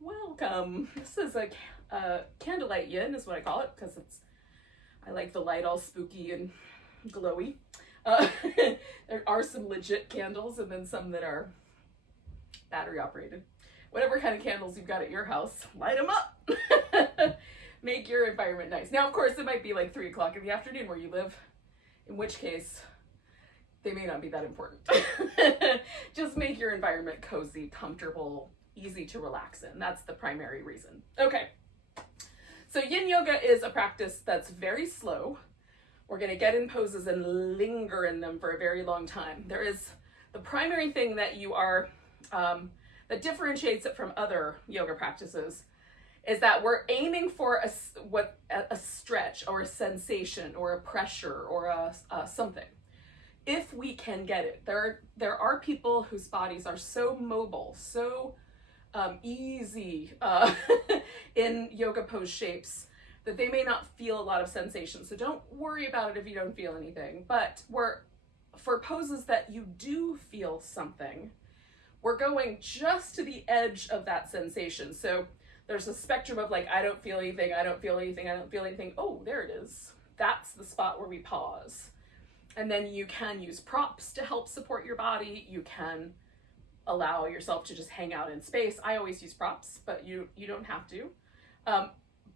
Welcome. This is a Candlelight Yin is what I call it because I like the light all spooky and glowy. There are some legit candles and then some that are battery operated. Whatever kind of candles you've got at your house, light them up. Make your environment nice. Now, of course, it might be like 3 o'clock in the afternoon where you live, in which case they may not be that important. Just make your environment cozy, comfortable, easy to relax in. That's the primary reason. Okay. So yin yoga is a practice that's very slow. We're going to get in poses and linger in them for a very long time. There is the primary thing that you are, that differentiates it from other yoga practices is that we're aiming for a stretch or a sensation or a pressure or a something. If we can get it. There are people whose bodies are so mobile, so easy in yoga pose shapes that they may not feel a lot of sensation. So don't worry about it if you don't feel anything. But for poses that you do feel something, we're going just to the edge of that sensation. So there's a spectrum of like, I don't feel anything, I don't feel anything, I don't feel anything. Oh, there it is. That's the spot where we pause. And then you can use props to help support your body. You can allow yourself to just hang out in space. I always use props, but you don't have to.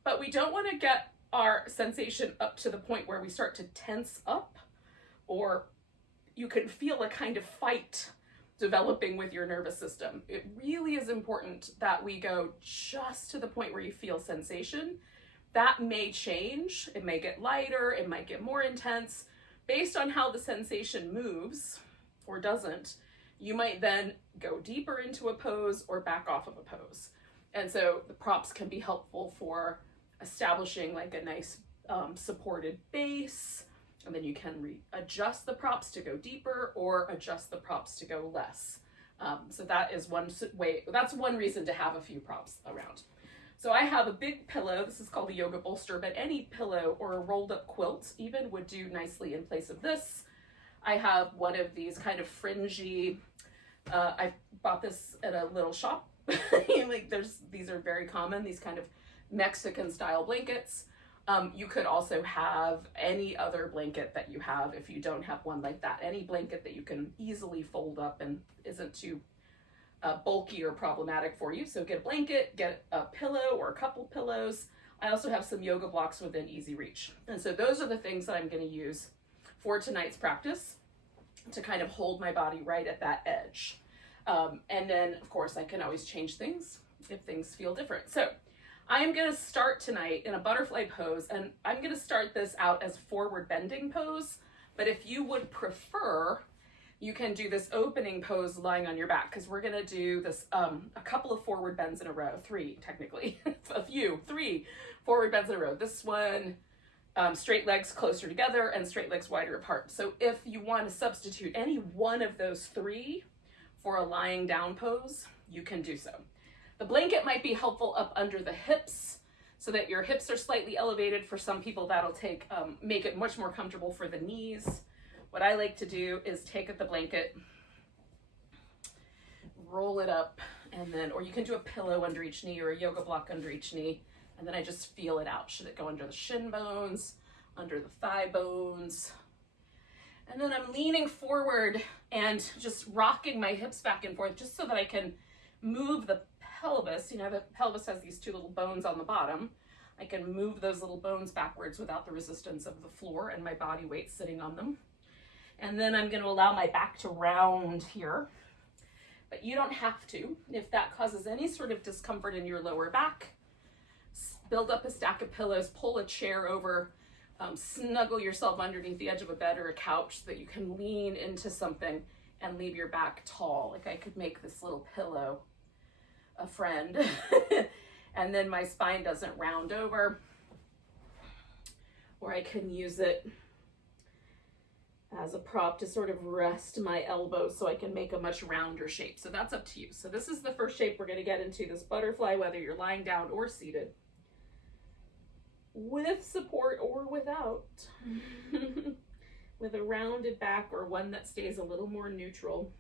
But we don't want to get our sensation up to the point where we start to tense up, or you can feel a kind of fight developing with your nervous system. It really is important that we go just to the point where you feel sensation. That may change. It may get lighter. It might get more intense. Based on how the sensation moves or doesn't, you might then go deeper into a pose or back off of a pose. And so the props can be helpful for establishing like a nice supported base, and then you can adjust the props to go deeper or adjust the props to go less. So that is one way, that's one reason to have a few props around. So I have a big pillow. This is called a yoga bolster, but any pillow or a rolled up quilt even would do nicely in place of this. I have one of these kind of fringy, I bought this at a little shop. Like these are very common, these kind of Mexican style blankets. You could also have any other blanket that you have if you don't have one like that. Any blanket that you can easily fold up and isn't too bulky or problematic for you. So get a blanket, get a pillow or a couple pillows. I also have some yoga blocks within easy reach. And so those are the things that I'm going to use for tonight's practice to kind of hold my body right at that edge. And then of course I can always change things if things feel different. So I'm going to start tonight in a butterfly pose, and I'm going to start this out as forward bending pose. But if you would prefer, you can do this opening pose lying on your back, because we're going to do this a couple of forward bends in a row, 3 technically, 3 forward bends in a row. This one, straight legs closer together and straight legs wider apart. So if you want to substitute any one of those 3 for a lying down pose, you can do so. The blanket might be helpful up under the hips so that your hips are slightly elevated. For some people that'll make it much more comfortable for the knees. What I like to do is take the blanket, roll it up, and then, or you can do a pillow under each knee or a yoga block under each knee, and then I just feel it out. Should it go under the shin bones, under the thigh bones? And then I'm leaning forward and just rocking my hips back and forth just so that I can move the pelvis. You know, the pelvis has these 2 little bones on the bottom. I can move those little bones backwards without the resistance of the floor and my body weight sitting on them. And then I'm going to allow my back to round here, but you don't have to. If that causes any sort of discomfort in your lower back, build up a stack of pillows, pull a chair over, snuggle yourself underneath the edge of a bed or a couch so that you can lean into something and leave your back tall. Like I could make this little pillow a friend and then my spine doesn't round over, or I can use it as a prop to sort of rest my elbows so I can make a much rounder shape. So that's up to you. So this is the first shape we're going to get into, this butterfly, whether you're lying down or seated, with support or without, with a rounded back or one that stays a little more neutral.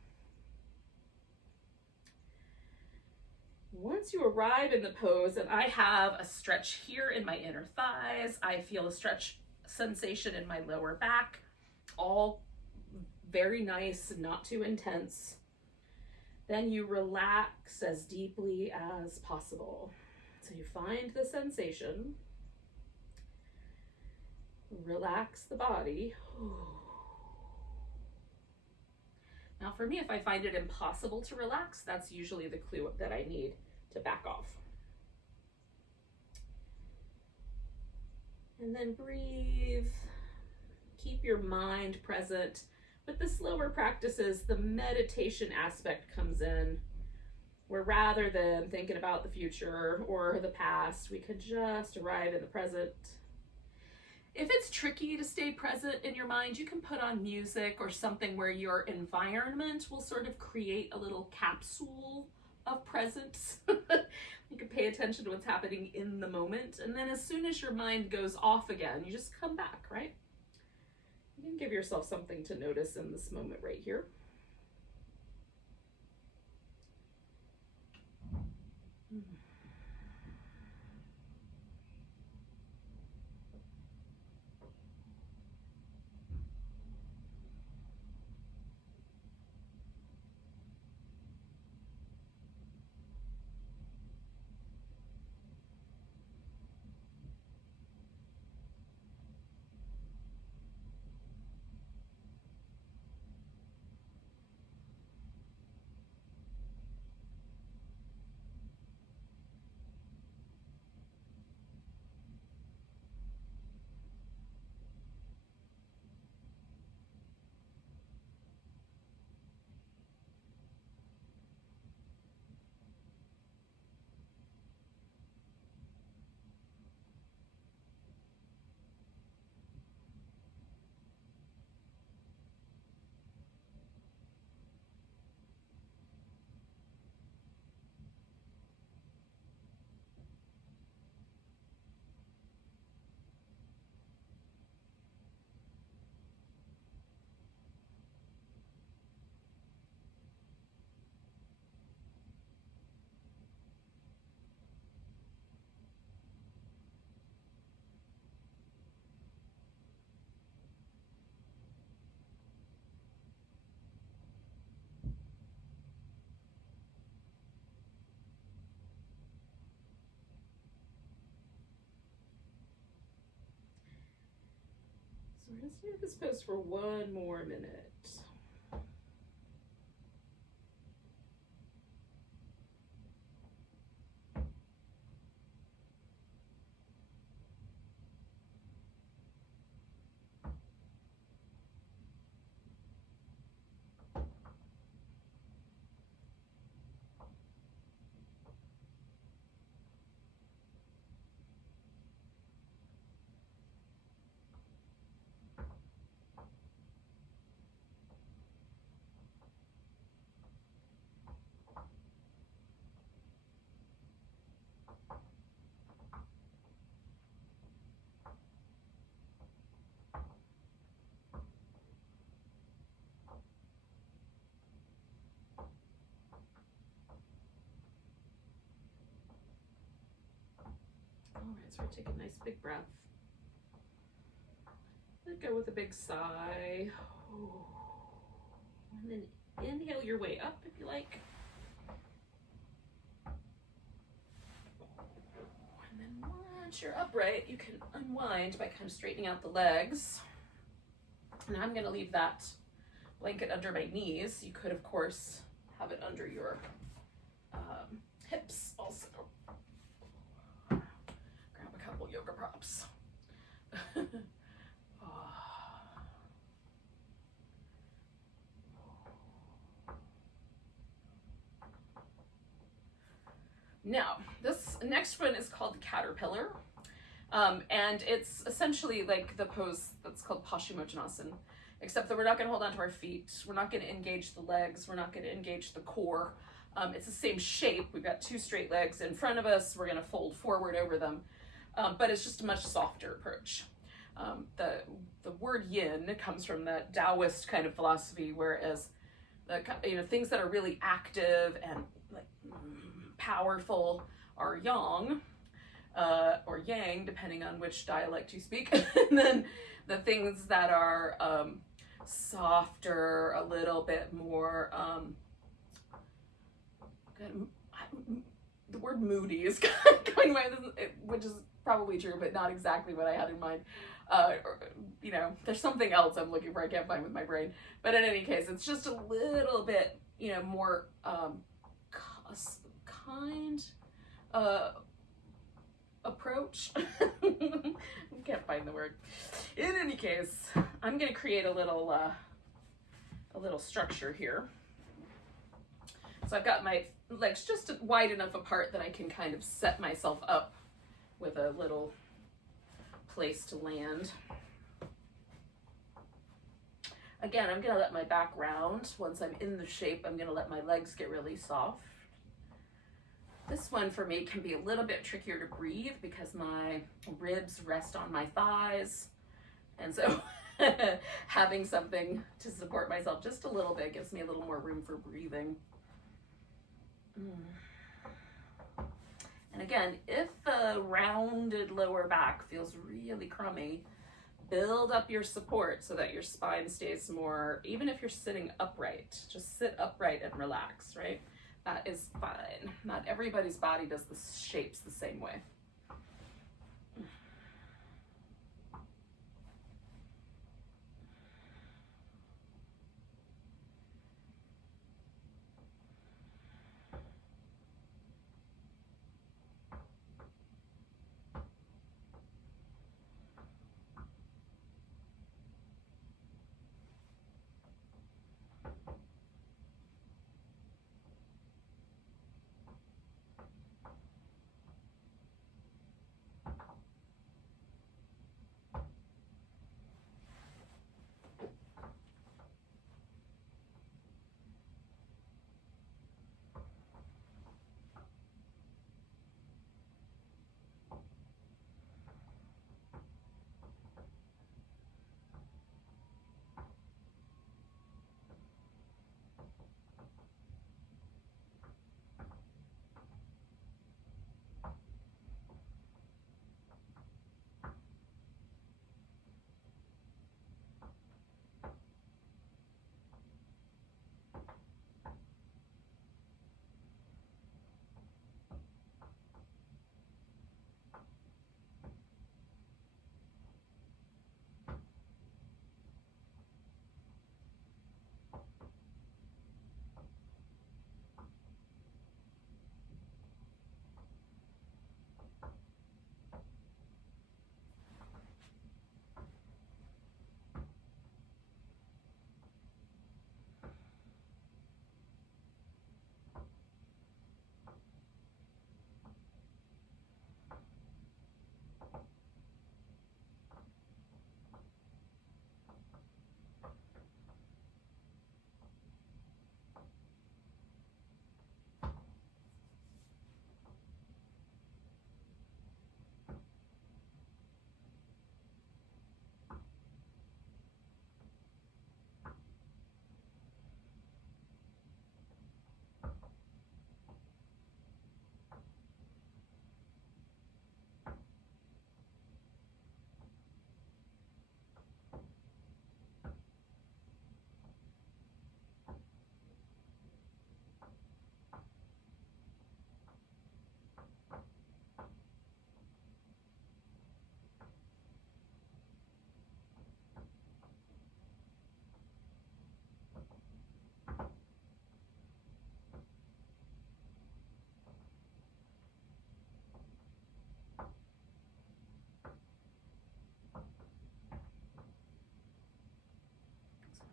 Once you arrive in the pose, and I have a stretch here in my inner thighs, I feel a stretch sensation in my lower back, all very nice, not too intense. Then you relax as deeply as possible. So you find the sensation, relax the body. Now for me, if I find it impossible to relax, that's usually the clue that I need to back off. And then breathe, keep your mind present. With the slower practices, the meditation aspect comes in, where rather than thinking about the future or the past, we could just arrive in the present. If it's tricky to stay present in your mind, you can put on music or something where your environment will sort of create a little capsule of presence. You can pay attention to what's happening in the moment, and then as soon as your mind goes off again, you just come back, right? You can give yourself something to notice in this moment right here. So we're just going to do this pose for one more minute. All right, so we're taking a nice big breath. Let go with a big sigh. And then inhale your way up if you like. And then once you're upright, you can unwind by kind of straightening out the legs. And I'm going to leave that blanket under my knees. You could, of course, have it under your hips also. Grab a couple yoga props. Now, this next one is called the caterpillar, and it's essentially like the pose that's called Paschimottanasana, except that we're not going to hold on to our feet, we're not going to engage the legs, we're not going to engage the core. It's the same shape. We've got two straight legs in front of us, we're going to fold forward over them, but it's just a much softer approach. The word yin comes from the Taoist kind of philosophy, whereas the things that are really active and like powerful are yang, or yang, depending on which dialect you speak. And then the things that are softer, a little bit more, the word moody is going away, which is probably true, but not exactly what I had in mind. Or, you know, there's something else I'm looking for, I can't find with my brain. But in any case, it's just a little bit, you know, more kind approach. I can't find the word. In any case, I'm going to create a little structure here. So I've got my legs just wide enough apart that I can kind of set myself up with a little place to land. Again, I'm going to let my back round. Once I'm in the shape, I'm going to let my legs get really soft. This one for me can be a little bit trickier to breathe because my ribs rest on my thighs. And so having something to support myself just a little bit gives me a little more room for breathing. And again, if the rounded lower back feels really crummy, build up your support so that your spine stays more, even if you're sitting upright, just sit upright and relax, right? That is fine. Not everybody's body does the shapes the same way.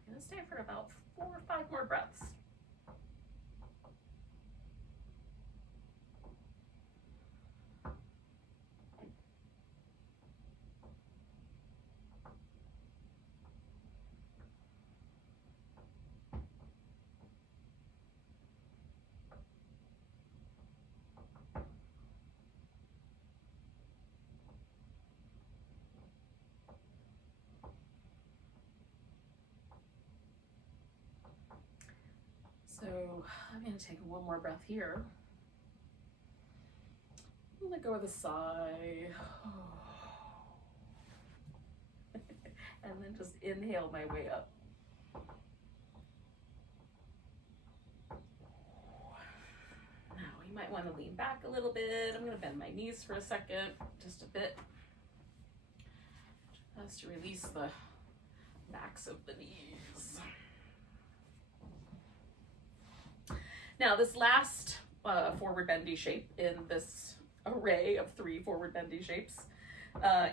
I'm going to stay for about 4 or 5 more breaths. So I'm going to take one more breath here. Let go of the sigh. And then just inhale my way up. Now you might want to lean back a little bit. I'm going to bend my knees for a second, just a bit. Just to release the backs of the knees. Now this last forward bendy shape in this array of 3 forward bendy shapes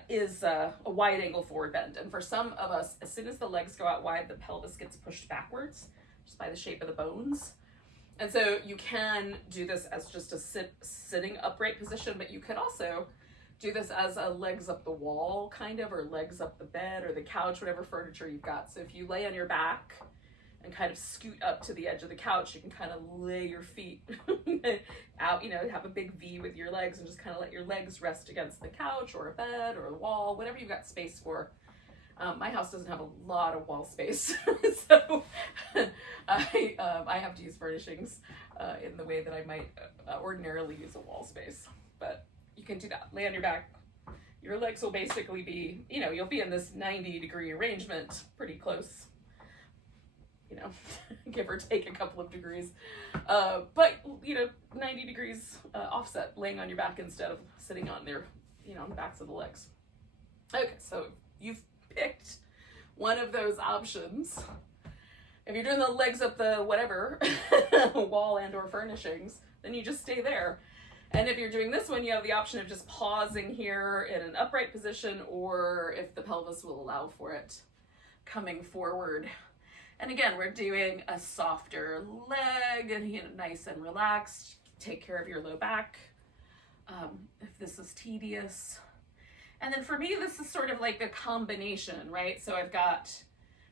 is a wide angle forward bend. And for some of us, as soon as the legs go out wide, the pelvis gets pushed backwards just by the shape of the bones. And so you can do this as just a sitting upright position, but you could also do this as a legs up the wall kind of, or legs up the bed or the couch, whatever furniture you've got. So if you lay on your back and kind of scoot up to the edge of the couch, you can kind of lay your feet out, you know, have a big V with your legs and just kind of let your legs rest against the couch or a bed or a wall, whatever you've got space for. My house doesn't have a lot of wall space, so I have to use furnishings in the way that I might ordinarily use a wall space. But you can do that. Lay on your back. Your legs will basically be, you know, you'll be in this 90-degree arrangement, pretty close, you know, give or take a couple of degrees. But, you know, 90 degrees offset, laying on your back instead of sitting on their, you know, on the backs of the legs. Okay, so you've picked one of those options. If you're doing the legs up the whatever, wall and or furnishings, then you just stay there. And if you're doing this one, you have the option of just pausing here in an upright position, or if the pelvis will allow for it, coming forward. And again, we're doing a softer leg and, you know, nice and relaxed. Take care of your low back if this is tedious. And then for me, this is sort of like a combination, right? So I've got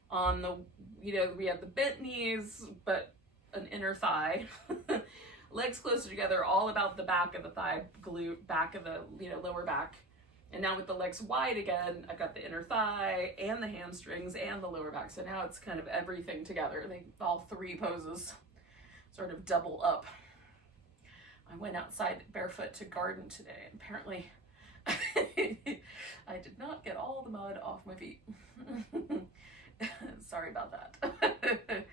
on the, you know, we have the bent knees, but an inner thigh. Legs closer together, all about the back of the thigh, glute, back of the, you know, lower back. And now with the legs wide again, I've got the inner thigh and the hamstrings and the lower back. So now it's kind of everything together. All 3 poses sort of double up. I went outside barefoot to garden today, and apparently I did not get all the mud off my feet. Sorry about that.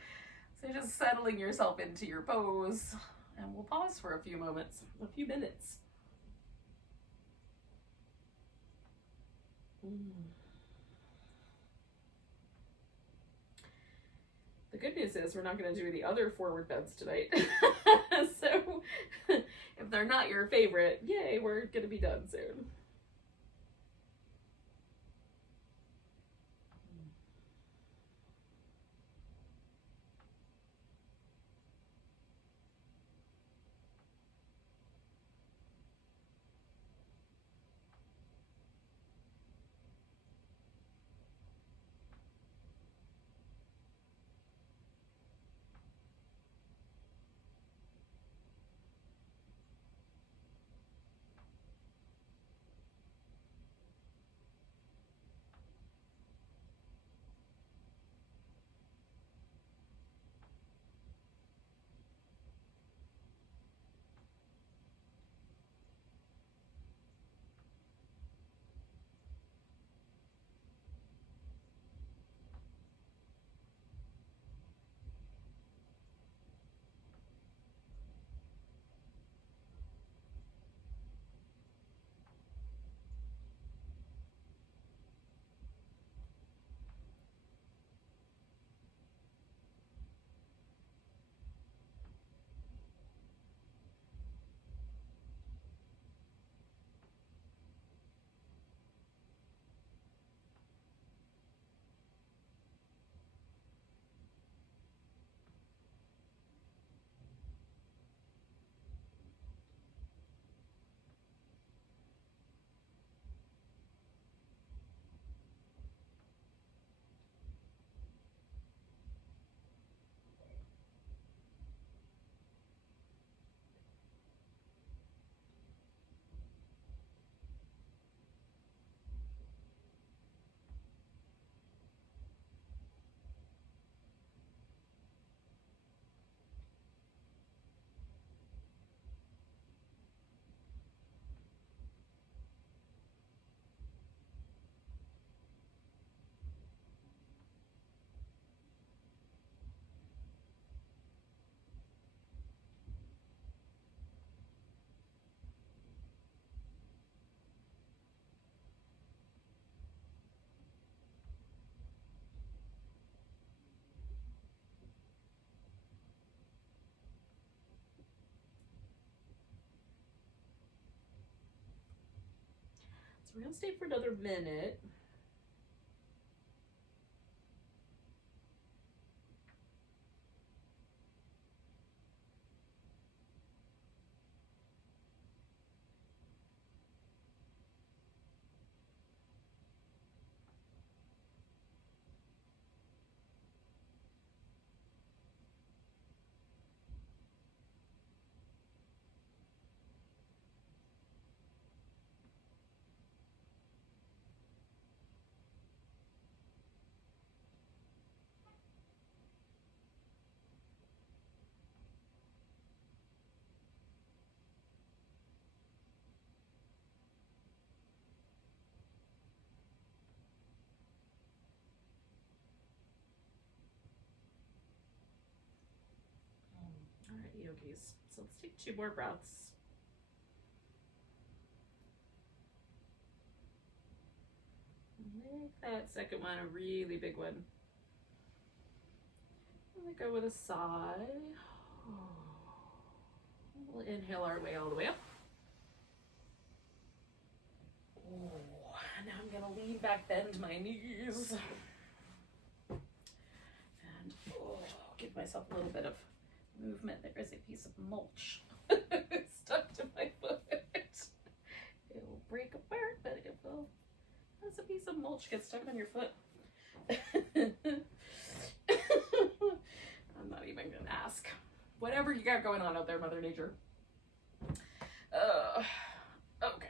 So just settling yourself into your pose. And we'll pause for a few moments, a few minutes. The good news is we're not going to do any other forward bends tonight. So if they're not your favorite, yay, we're going to be done soon. So we're going to stay for another minute. All right, yogis. So let's take 2 more breaths. Make that second one a really big one. Let go with a sigh. We'll inhale our way all the way up. Oh, now I'm going to lean back, bend my knees. And give myself a little bit of movement. There is a piece of mulch stuck to my foot. It will break apart, but it will. As a piece of mulch gets stuck on your foot. I'm not even going to ask. Whatever you got going on out there, Mother Nature. Okay.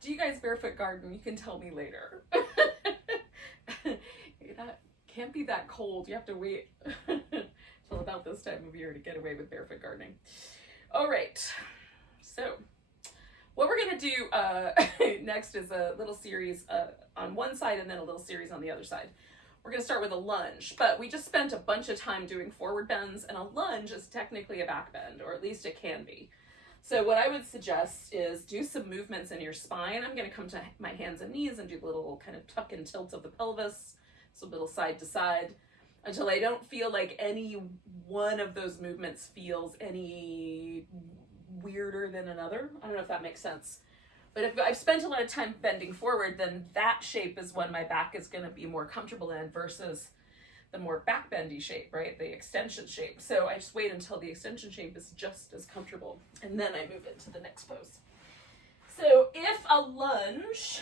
Do you guys barefoot garden? You can tell me later. That can't be that cold. You have to wait till about this time of year to get away with barefoot gardening. All right. So what we're going to do next is a little series on one side and then a little series on the other side. We're going to start with a lunge, but we just spent a bunch of time doing forward bends, and a lunge is technically a back bend, or at least it can be. So what I would suggest is do some movements in your spine. I'm going to come to my hands and knees and do a little kind of tuck and tilt of the pelvis, so a little side to side, until I don't feel like any one of those movements feels any weirder than another. I don't know if that makes sense. But if I've spent a lot of time bending forward, then that shape is one my back is going to be more comfortable in versus the more back bendy shape, right? The extension shape. So I just wait until the extension shape is just as comfortable, and then I move into the next pose. So if a lunge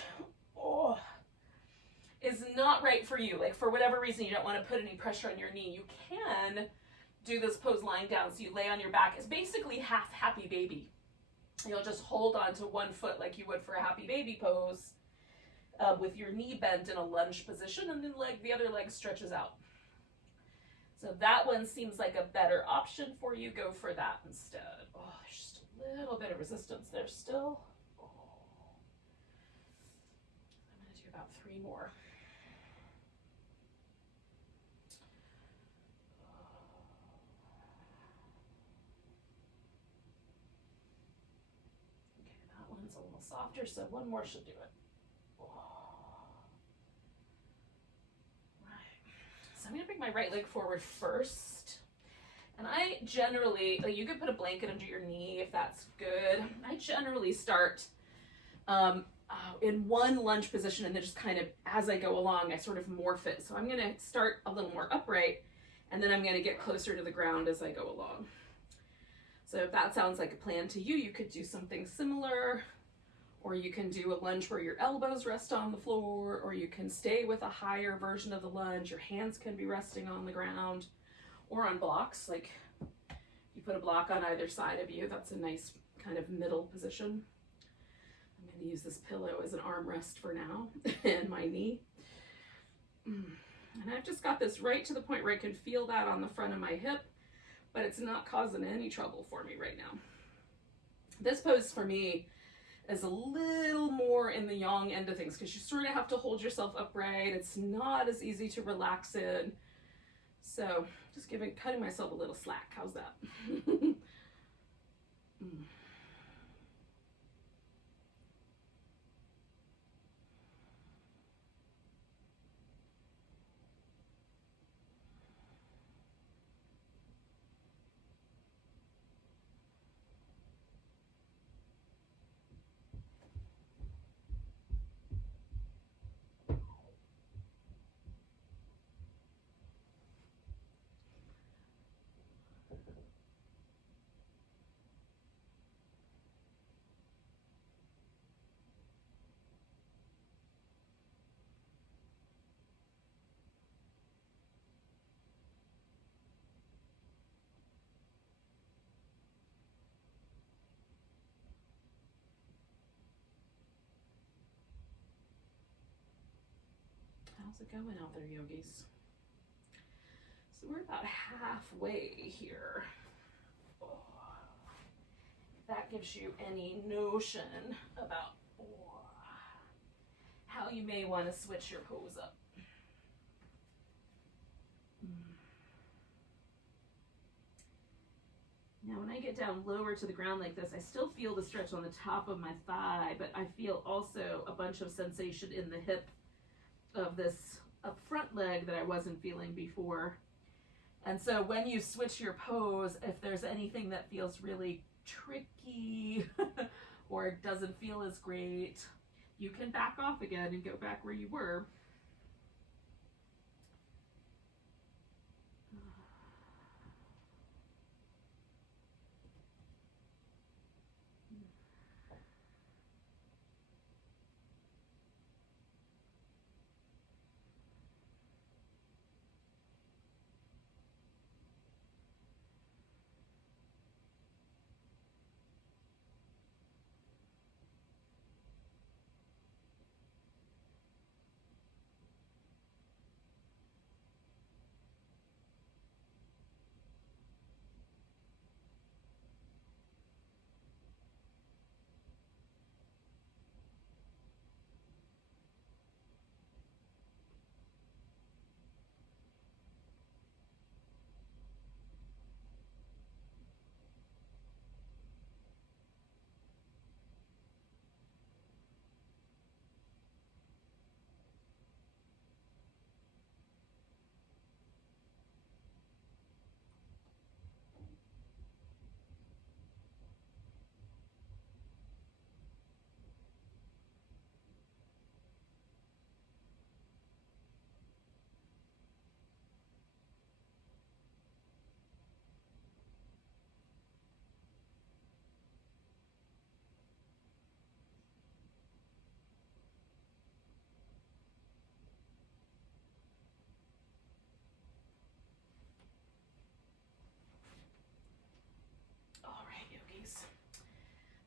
is not right for you, like for whatever reason you don't want to put any pressure on your knee, you can do this pose lying down. So you lay on your back. It's basically half happy baby. You'll just hold on to one foot like you would for a happy baby pose with your knee bent in a lunge position, and then the other leg stretches out. So that one seems like a better option for you. Go for that instead. Oh, there's just a little bit of resistance there still. Oh. I'm going to do about 3 more. It's a little softer, so 1 more should do it. Right. So I'm going to bring my right leg forward first. And I generally, you could put a blanket under your knee if that's good. I generally start in one lunge position, and then just kind of, as I go along, I sort of morph it. So I'm going to start a little more upright, and then I'm going to get closer to the ground as I go along. So if that sounds like a plan to you, you could do something similar, or you can do a lunge where your elbows rest on the floor, or you can stay with a higher version of the lunge. Your hands can be resting on the ground or on blocks, like you put a block on either side of you. That's a nice kind of middle position. I'm going to use this pillow as an armrest for now and my knee. And I've just got this right to the point where I can feel that on the front of my hip, but it's not causing any trouble for me right now. This pose for me is a little more in the yang end of things because you sort of have to hold yourself upright. It's not as easy to relax in. So just cutting myself a little slack. How's that? How's it going out there, yogis? So we're about halfway here. Oh. If that gives you any notion about how you may want to switch your pose up. Now when I get down lower to the ground like this, I still feel the stretch on the top of my thigh, but I feel also a bunch of sensation in the hip of this up front leg that I wasn't feeling before. And so when you switch your pose, if there's anything that feels really tricky or doesn't feel as great, you can back off again and go back where you were.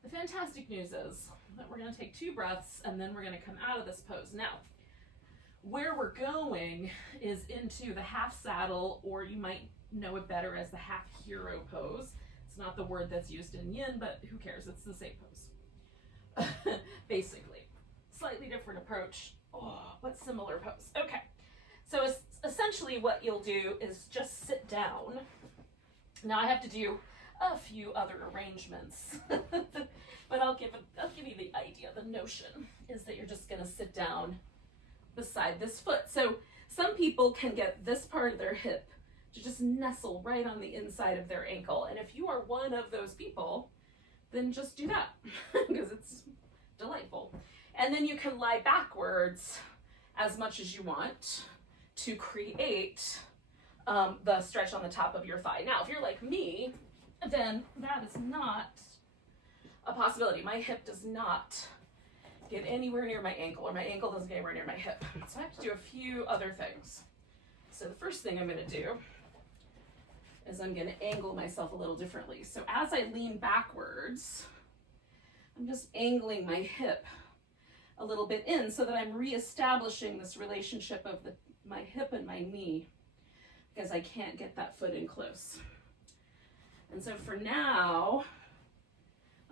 The fantastic news is that we're going to take 2 breaths and then we're going to come out of this pose. Now, where we're going is into the half saddle, or you might know it better as the half hero pose. It's not the word that's used in yin, but who cares? It's the same pose. Basically. Slightly different approach, but similar pose. Okay. So essentially what you'll do is just sit down. Now I have to do a few other arrangements, but I'll give you the idea. The notion is that you're just going to sit down beside this foot. So some people can get this part of their hip to just nestle right on the inside of their ankle, and if you are one of those people, then just do that because it's delightful. And then you can lie backwards as much as you want to create the stretch on the top of your thigh. Now, if you're like me, then that is not a possibility. My hip does not get anywhere near my ankle, or my ankle doesn't get anywhere near my hip. So I have to do a few other things. So the first thing I'm going to do is I'm going to angle myself a little differently. So as I lean backwards, I'm just angling my hip a little bit in so that I'm reestablishing this relationship of my hip and my knee, because I can't get that foot in close. And so for now,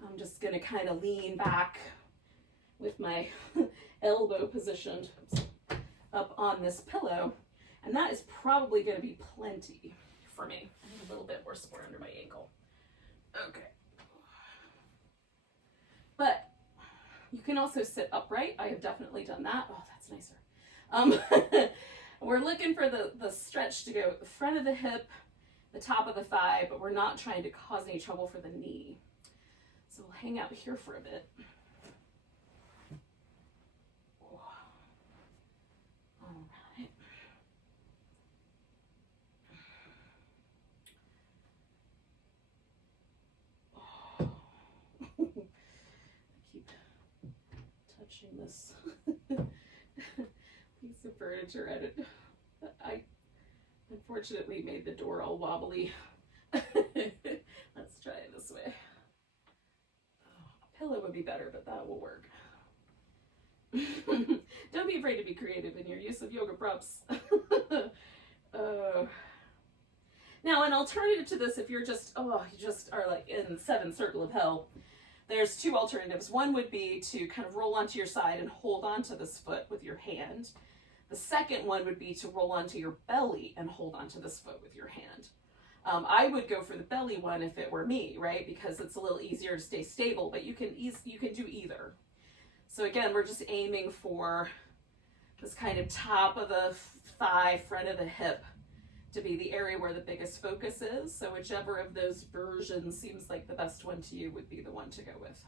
I'm just going to kind of lean back with my elbow positioned up on this pillow. And that is probably going to be plenty for me. I need a little bit more support under my ankle. Okay. But you can also sit upright. I have definitely done that. Oh, that's nicer. We're looking for the stretch to go at the front of the hip, the top of the thigh, but we're not trying to cause any trouble for the knee. So we'll hang out here for a bit. All right. I keep touching this piece of furniture at it. I unfortunately made the door all wobbly. Let's try it this way. A pillow would be better, but that will work. Don't be afraid to be creative in your use of yoga props. Now, an alternative to this, if you're just, you just are like in seventh circle of hell, there's two alternatives. One would be to kind of roll onto your side and hold onto this foot with your hand. The second one would be to roll onto your belly and hold onto this foot with your hand. I would go for the belly one if it were me, right? Because it's a little easier to stay stable, but you can do either. So again, we're just aiming for this kind of top of the thigh, front of the hip to be the area where the biggest focus is. So whichever of those versions seems like the best one to you would be the one to go with.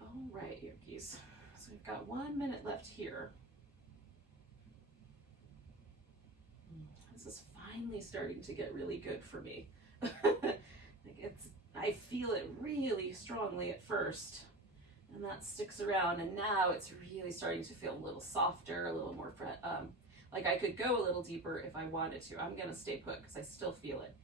All right, yogis. So we've got 1 minute left here. This is finally starting to get really good for me. I feel it really strongly at first, and that sticks around, and now it's really starting to feel a little softer, a little more, like I could go a little deeper if I wanted to. I'm gonna stay put because I still feel it.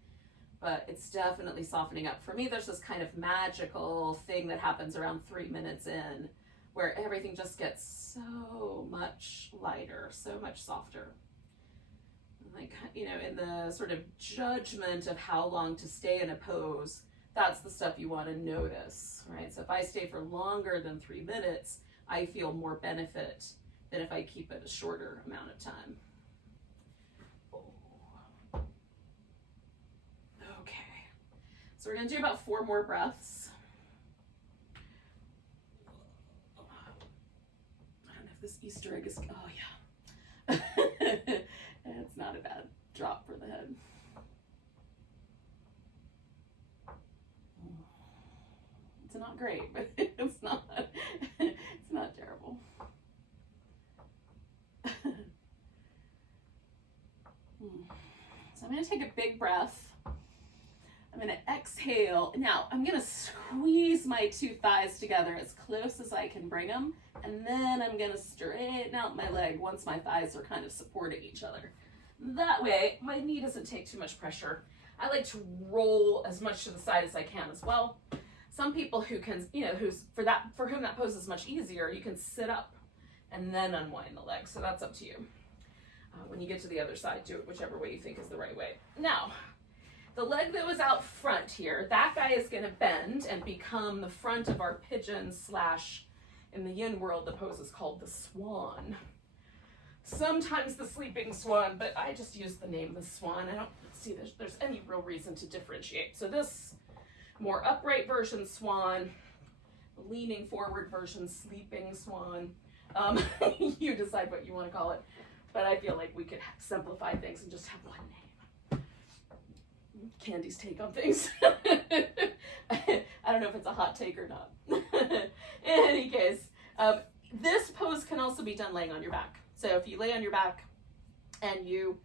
But it's definitely softening up. For me, there's this kind of magical thing that happens around 3 minutes in where everything just gets so much lighter, so much softer. Like, you know, in the sort of judgment of how long to stay in a pose, that's the stuff you want to notice, right? So if I stay for longer than 3 minutes, I feel more benefit than if I keep it a shorter amount of time. So we're going to do about 4 more breaths. I don't know if this Easter egg is, oh yeah. It's not a bad drop for the head. It's not great, but it's not terrible. So I'm going to take a big breath. I'm going to exhale. Now, I'm going to squeeze my 2 thighs together as close as I can bring them. And then I'm going to straighten out my leg once my thighs are kind of supporting each other. That way, my knee doesn't take too much pressure. I like to roll as much to the side as I can as well. Some people who can, you know, for whom that pose is much easier, you can sit up and then unwind the leg. So that's up to you. When you get to the other side, do it whichever way you think is the right way. Now, the leg that was out front here, that guy is going to bend and become the front of our pigeon / in the yin world, the pose is called the swan. Sometimes the sleeping swan, but I just use the name the swan. I don't see there's any real reason to differentiate. So this more upright version swan, leaning forward version sleeping swan. You decide what you want to call it. But I feel like we could simplify things and just have one name. Candy's take on things. I don't know if it's a hot take or not. In any case, this pose can also be done laying on your back. So if you lay on your back and you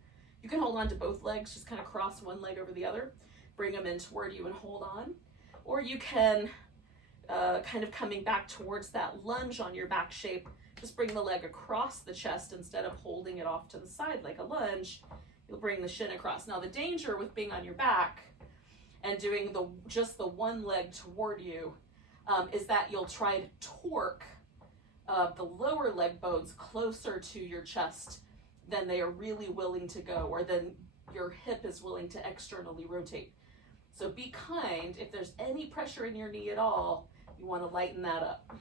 can hold on to both legs, just kind of cross one leg over the other, bring them in toward you and hold on. Or you can, kind of coming back towards that lunge on your back shape, just bring the leg across the chest instead of holding it off to the side like a lunge. You'll bring the shin across. Now the danger with being on your back and doing just the one leg toward you is that you'll try to torque the lower leg bones closer to your chest than they are really willing to go, or than your hip is willing to externally rotate. So be kind. If there's any pressure in your knee at all, you want to lighten that up.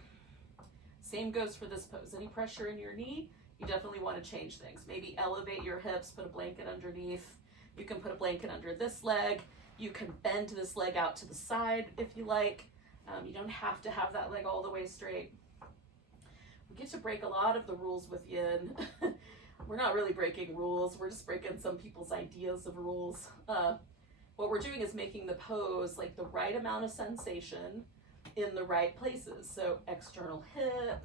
Same goes for this pose. Any pressure in your knee, you definitely want to change things. Maybe elevate your hips, put a blanket underneath. You can put a blanket under this leg. You can bend this leg out to the side if you like. You don't have to have that leg all the way straight. We get to break a lot of the rules with yin. We're not really breaking rules. We're just breaking some people's ideas of rules. What we're doing is making the pose like the right amount of sensation in the right places. So external hip,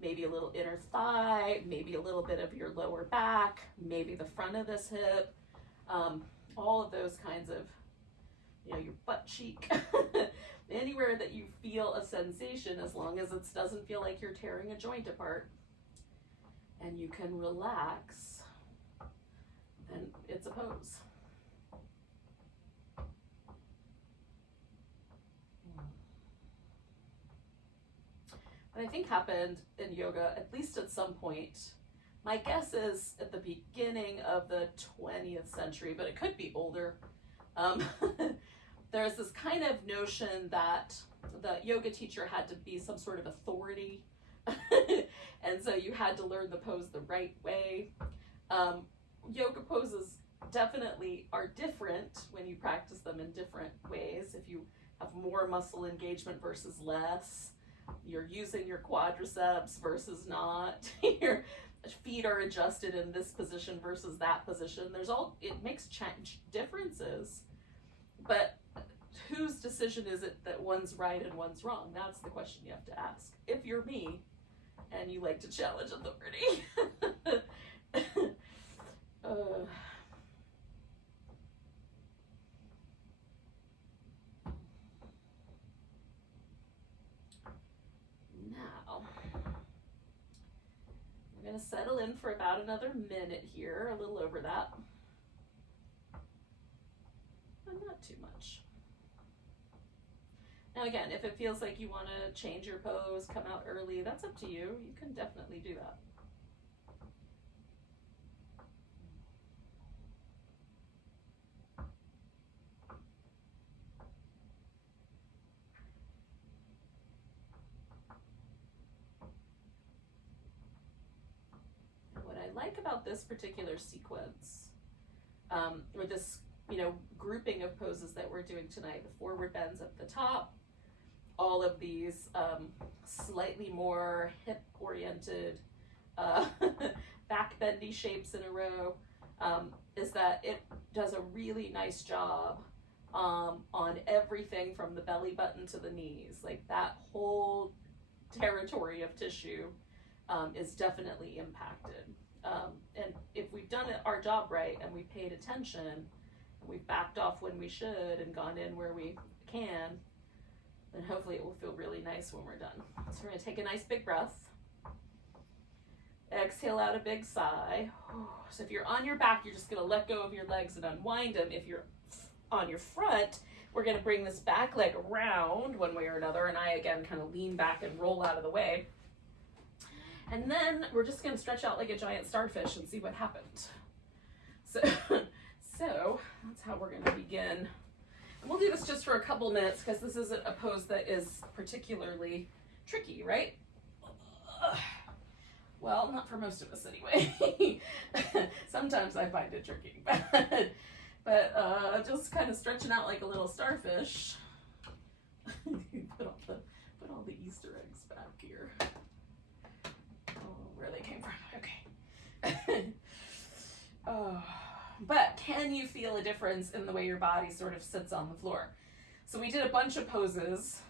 maybe a little inner thigh, maybe a little bit of your lower back, maybe the front of this hip, all of those kinds of, your butt cheek, anywhere that you feel a sensation, as long as it doesn't feel like you're tearing a joint apart. And you can relax, and it's a pose. What I think happened in yoga, at least at some point, my guess is at the beginning of the 20th century, but it could be older. There's this kind of notion that the yoga teacher had to be some sort of authority. And so you had to learn the pose the right way. Yoga poses definitely are different when you practice them in different ways. If you have more muscle engagement versus less, you're using your quadriceps versus not, your feet are adjusted in this position versus that position. It makes differences, but whose decision is it that one's right and one's wrong? That's the question you have to ask. If you're me and you like to challenge authority. Now, we're going to settle in for about another minute here, a little over that. But not too much. Now again, if it feels like you want to change your pose, come out early, that's up to you. You can definitely do that. And what I like about this particular sequence, or this, grouping of poses that we're doing tonight, the forward bends at the top, all of these slightly more hip-oriented, back bendy shapes in a row, is that it does a really nice job on everything from the belly button to the knees. Like that whole territory of tissue is definitely impacted. And if we've done our job right and we paid attention, and we've backed off when we should and gone in where we can, then hopefully it will feel really nice when we're done. So we're going to take a nice big breath. Exhale out a big sigh. So if you're on your back, you're just going to let go of your legs and unwind them. If you're on your front, we're going to bring this back leg around one way or another, and I again kind of lean back and roll out of the way. And then we're just going to stretch out like a giant starfish and see what happens. So that's how we're going to begin. And we'll do this just for a couple minutes because this isn't a pose that is particularly tricky, right? Well, not for most of us anyway. Sometimes I find it tricky, but just kind of stretching out like a little starfish. put all the Easter eggs back here. Oh, where they came from. Okay. But can you feel a difference in the way your body sort of sits on the floor? So we did a bunch of poses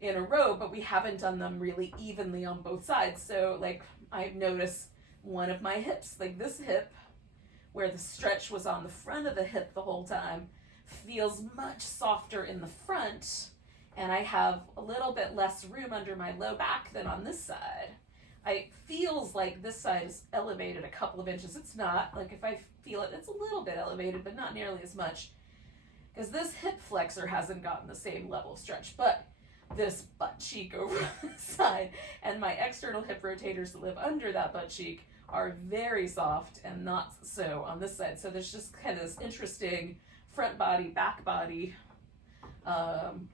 in a row, but we haven't done them really evenly on both sides. So like I've noticed one of my hips, like this hip, where the stretch was on the front of the hip the whole time, feels much softer in the front, and I have a little bit less room under my low back than on this side. It feels like this side is elevated a couple of inches. It's not. Like if I feel it, it's a little bit elevated, but not nearly as much, because this hip flexor hasn't gotten the same level of stretch. But this butt cheek over on the side and my external hip rotators that live under that butt cheek are very soft and not so on this side. So there's just kind of this interesting front body, back body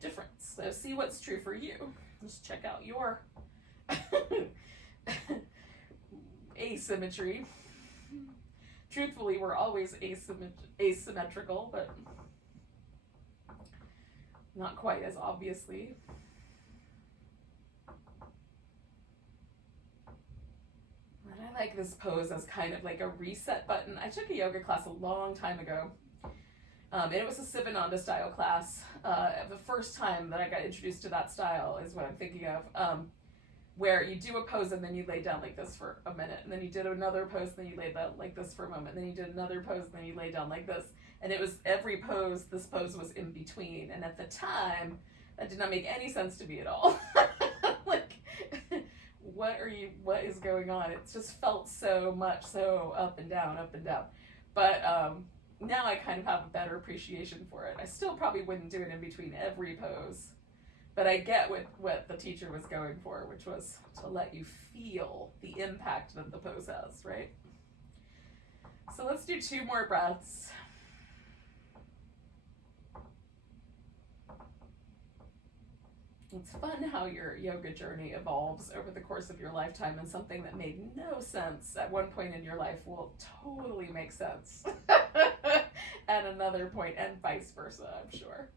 difference. So see what's true for you. Just check out your asymmetry. Truthfully, we're always asymmetrical, but not quite as obviously. And I like this pose as kind of like a reset button. I took a yoga class a long time ago. And it was a Sivananda style class. The first time that I got introduced to that style is what I'm thinking of. Where you do a pose and then you lay down like this for a minute, and then you did another pose and then you lay down like this for a moment, and then you did another pose and then you lay down like this. And it was every pose, this pose was in between. And at the time, that did not make any sense to me at all. Like, what is going on? It just felt so much so up and down, up and down. But now I kind of have a better appreciation for it. I still probably wouldn't do it in between every pose, but I get what the teacher was going for, which was to let you feel the impact that the pose has, right? So let's do 2 more breaths. It's fun how your yoga journey evolves over the course of your lifetime, and something that made no sense at one point in your life will totally make sense at another point, and vice versa, I'm sure.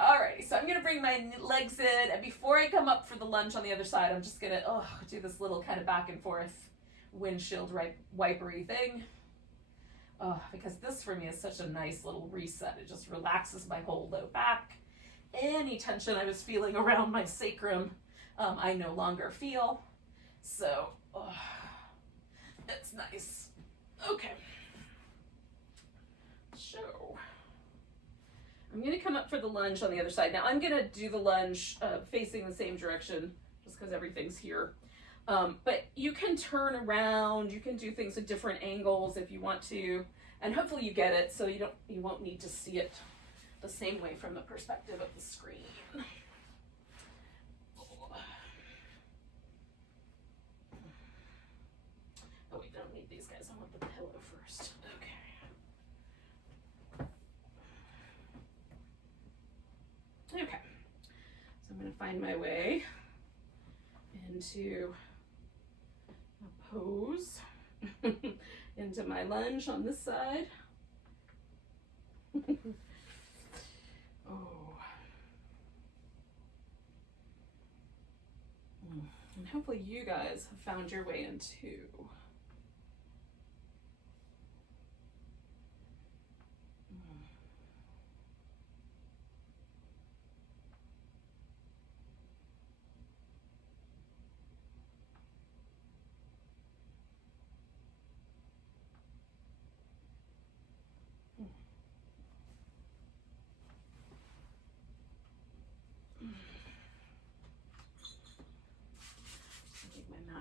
Alrighty, so I'm going to bring my legs in, and before I come up for the lunge on the other side, I'm just going to do this little kind of back and forth windshield wipery thing. Because this for me is such a nice little reset. It just relaxes my whole low back. Any tension I was feeling around my sacrum, I no longer feel. So, it's nice. Okay. So, I'm going to come up for the lunge on the other side. Now, I'm going to do the lunge facing the same direction, just because everything's here. But you can turn around. You can do things at different angles if you want to. And hopefully you get it, so you won't need to see it the same way from the perspective of the screen. Oh, we don't need these guys. I want the pillow first. Okay. Okay. So I'm going to find my way into a pose, into my lunge on this side. And hopefully you guys have found your way in too.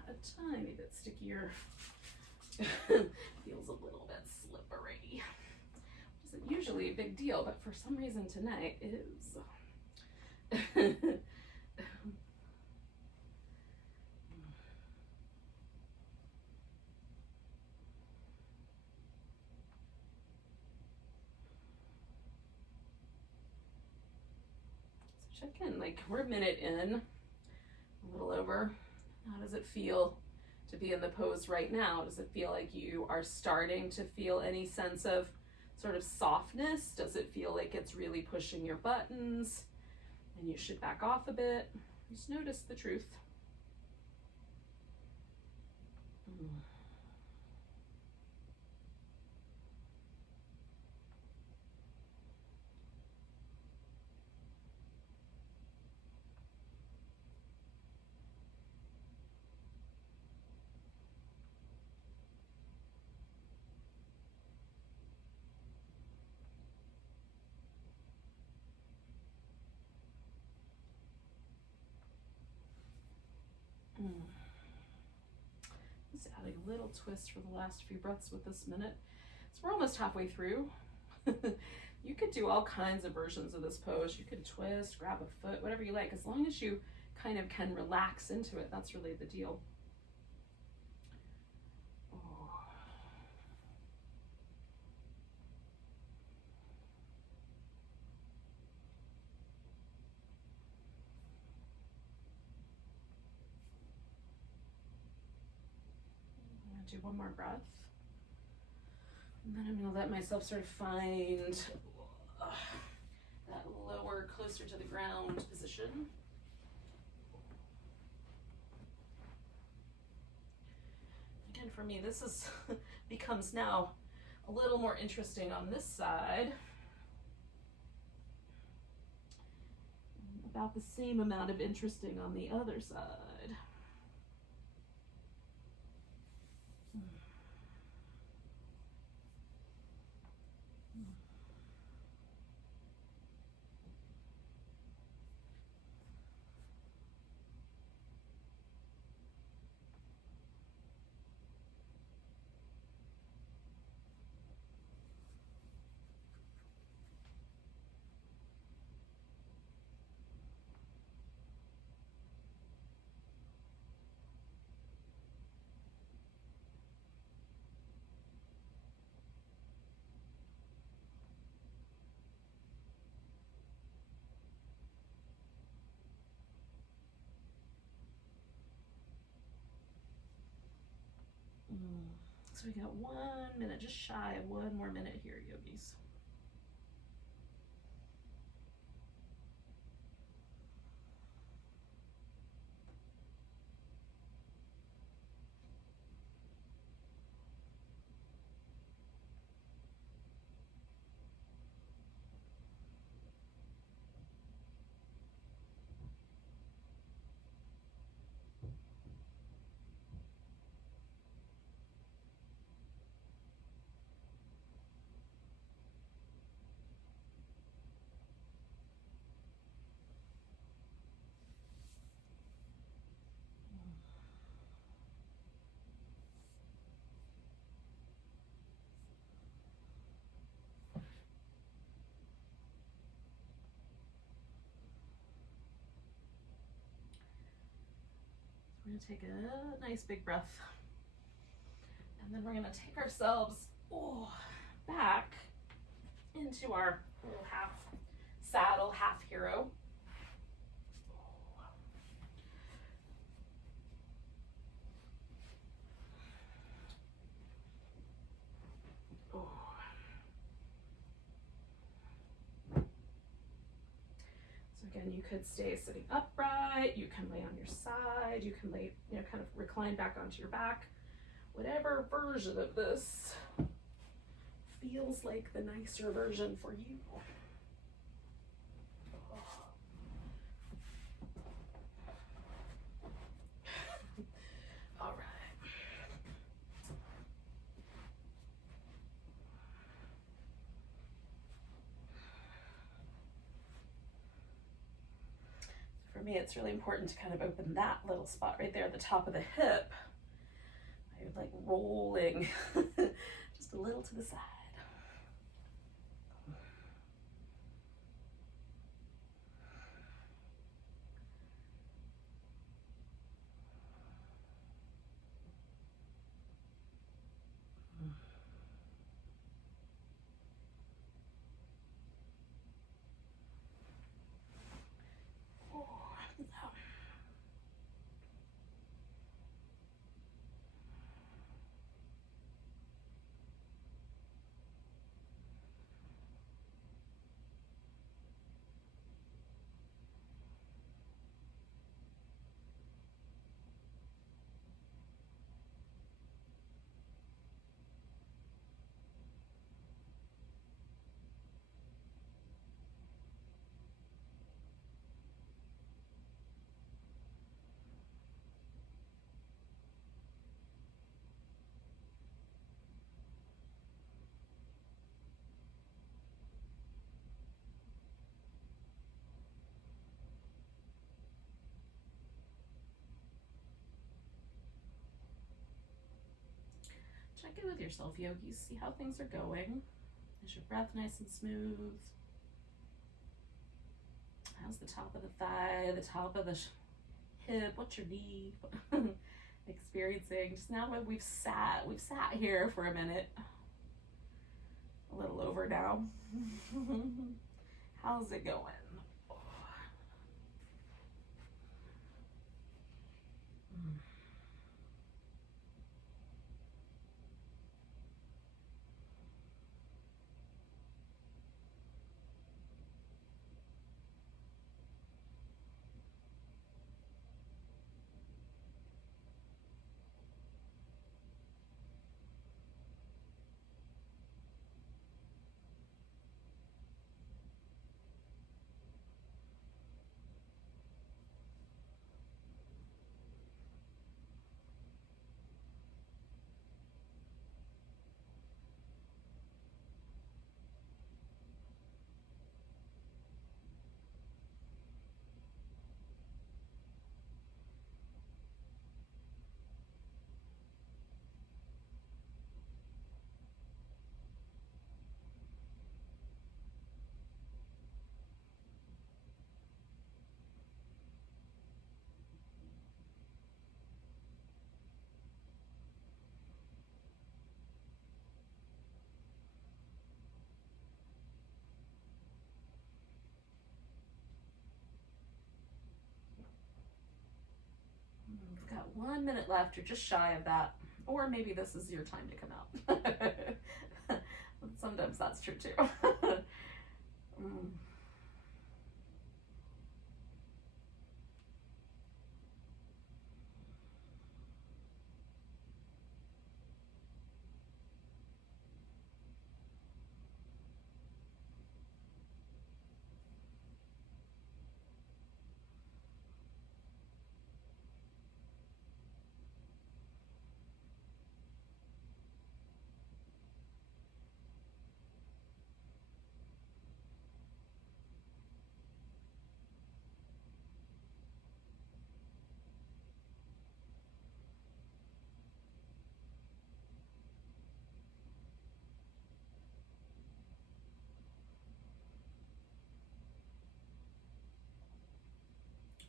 A tiny bit stickier. Feels a little bit slippery. Which isn't usually a big deal, but for some reason tonight is. So check in, like we're a minute in, a little over. How does it feel to be in the pose right now? Does it feel like you are starting to feel any sense of sort of softness? Does it feel like it's really pushing your buttons and you should back off a bit? Just notice the truth. Just adding a little twist for the last few breaths with this minute. So we're almost halfway through. You could do all kinds of versions of this pose. You could twist, grab a foot, whatever you like, as long as you kind of can relax into it. That's really the deal. Do one more breath, and then I'm going to let myself sort of find that lower, closer to the ground position. Again, for me, this is becomes now a little more interesting on this side. About the same amount of interesting on the other side. So we got 1 minute, just shy of 1 more minute here, yogis. We're going to take a nice big breath, and then we're going to take ourselves back into our little half saddle, half hero. Again, you could stay sitting upright, you can lay on your side, you can lay, kind of recline back onto your back. Whatever version of this feels like the nicer version for you. All right. For me, it's really important to kind of open that little spot right there at the top of the hip. I would like rolling just a little to the side. Check in with yourself, yogis. See how things are going. Is your breath nice and smooth? How's the top of the thigh, the top of the hip? What's your knee experiencing? Just now that we've sat here for a minute. A little over now. How's it going? got 1 minute left. You're just shy of that. Or maybe this is your time to come out. Sometimes that's true too.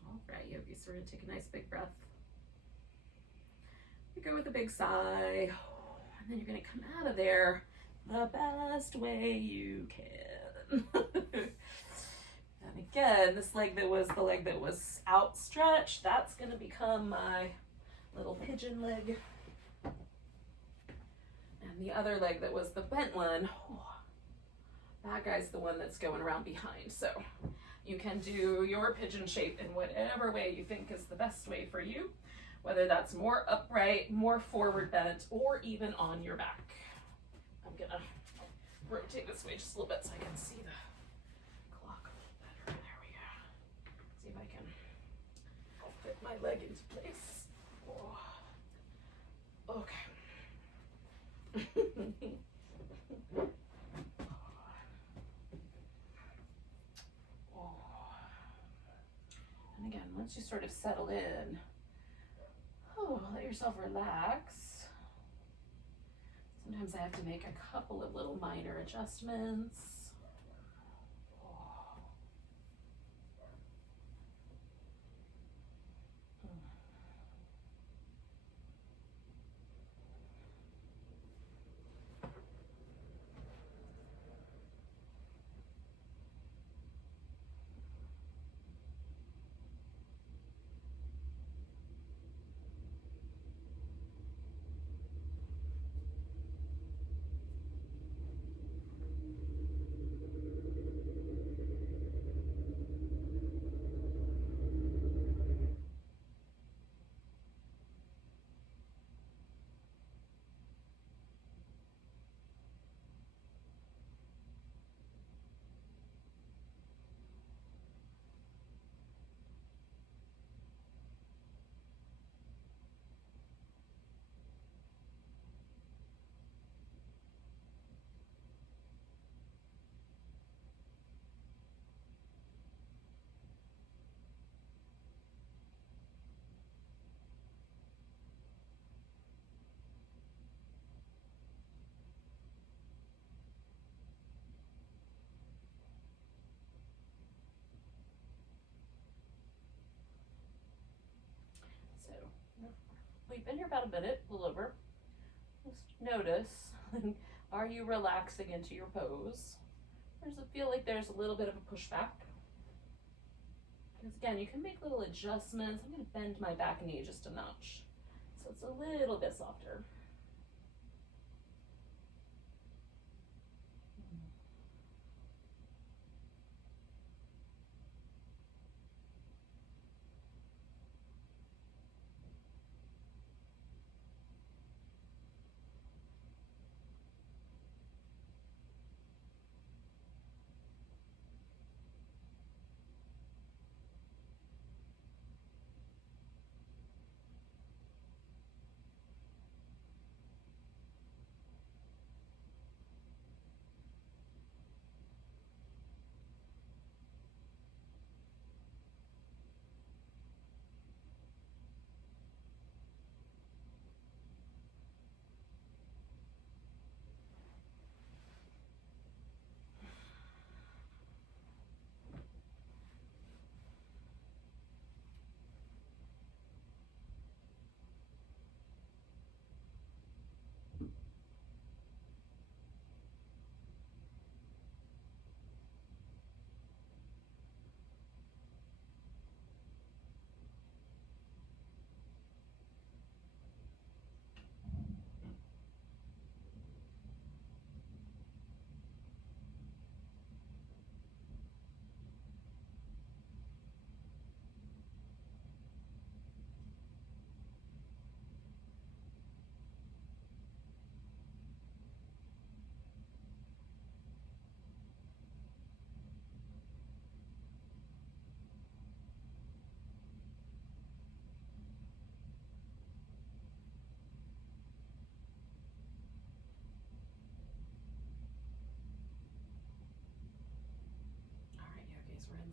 All right, yogis, we're gonna take a nice big breath. You go with a big sigh, and then you're gonna come out of there the best way you can. And again, this leg that was the leg that was outstretched, that's gonna become my little pigeon leg. And the other leg that was the bent one, that guy's the one that's going around behind. So you can do your pigeon shape in whatever way you think is the best way for you, whether that's more upright, more forward bent, or even on your back. I'm gonna rotate this way just a little bit so I can see the clock a little better. There we go. See if I can fit my leg into place. Oh. Okay. And again, once you sort of settle in, let yourself relax. Sometimes I have to make a couple of little minor adjustments. We've been here about a minute, a little over. Just notice, are you relaxing into your pose? Or does it feel like there's a little bit of a pushback? Because again, you can make little adjustments. I'm going to bend my back knee just a notch, so it's a little bit softer.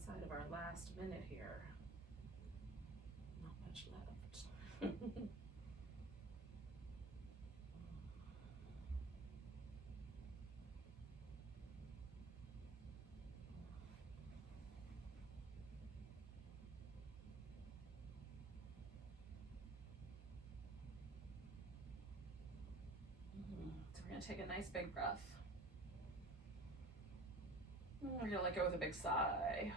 inside of our last minute here. Not much left. So we're going to take a nice big breath. We're going to let go with a big sigh.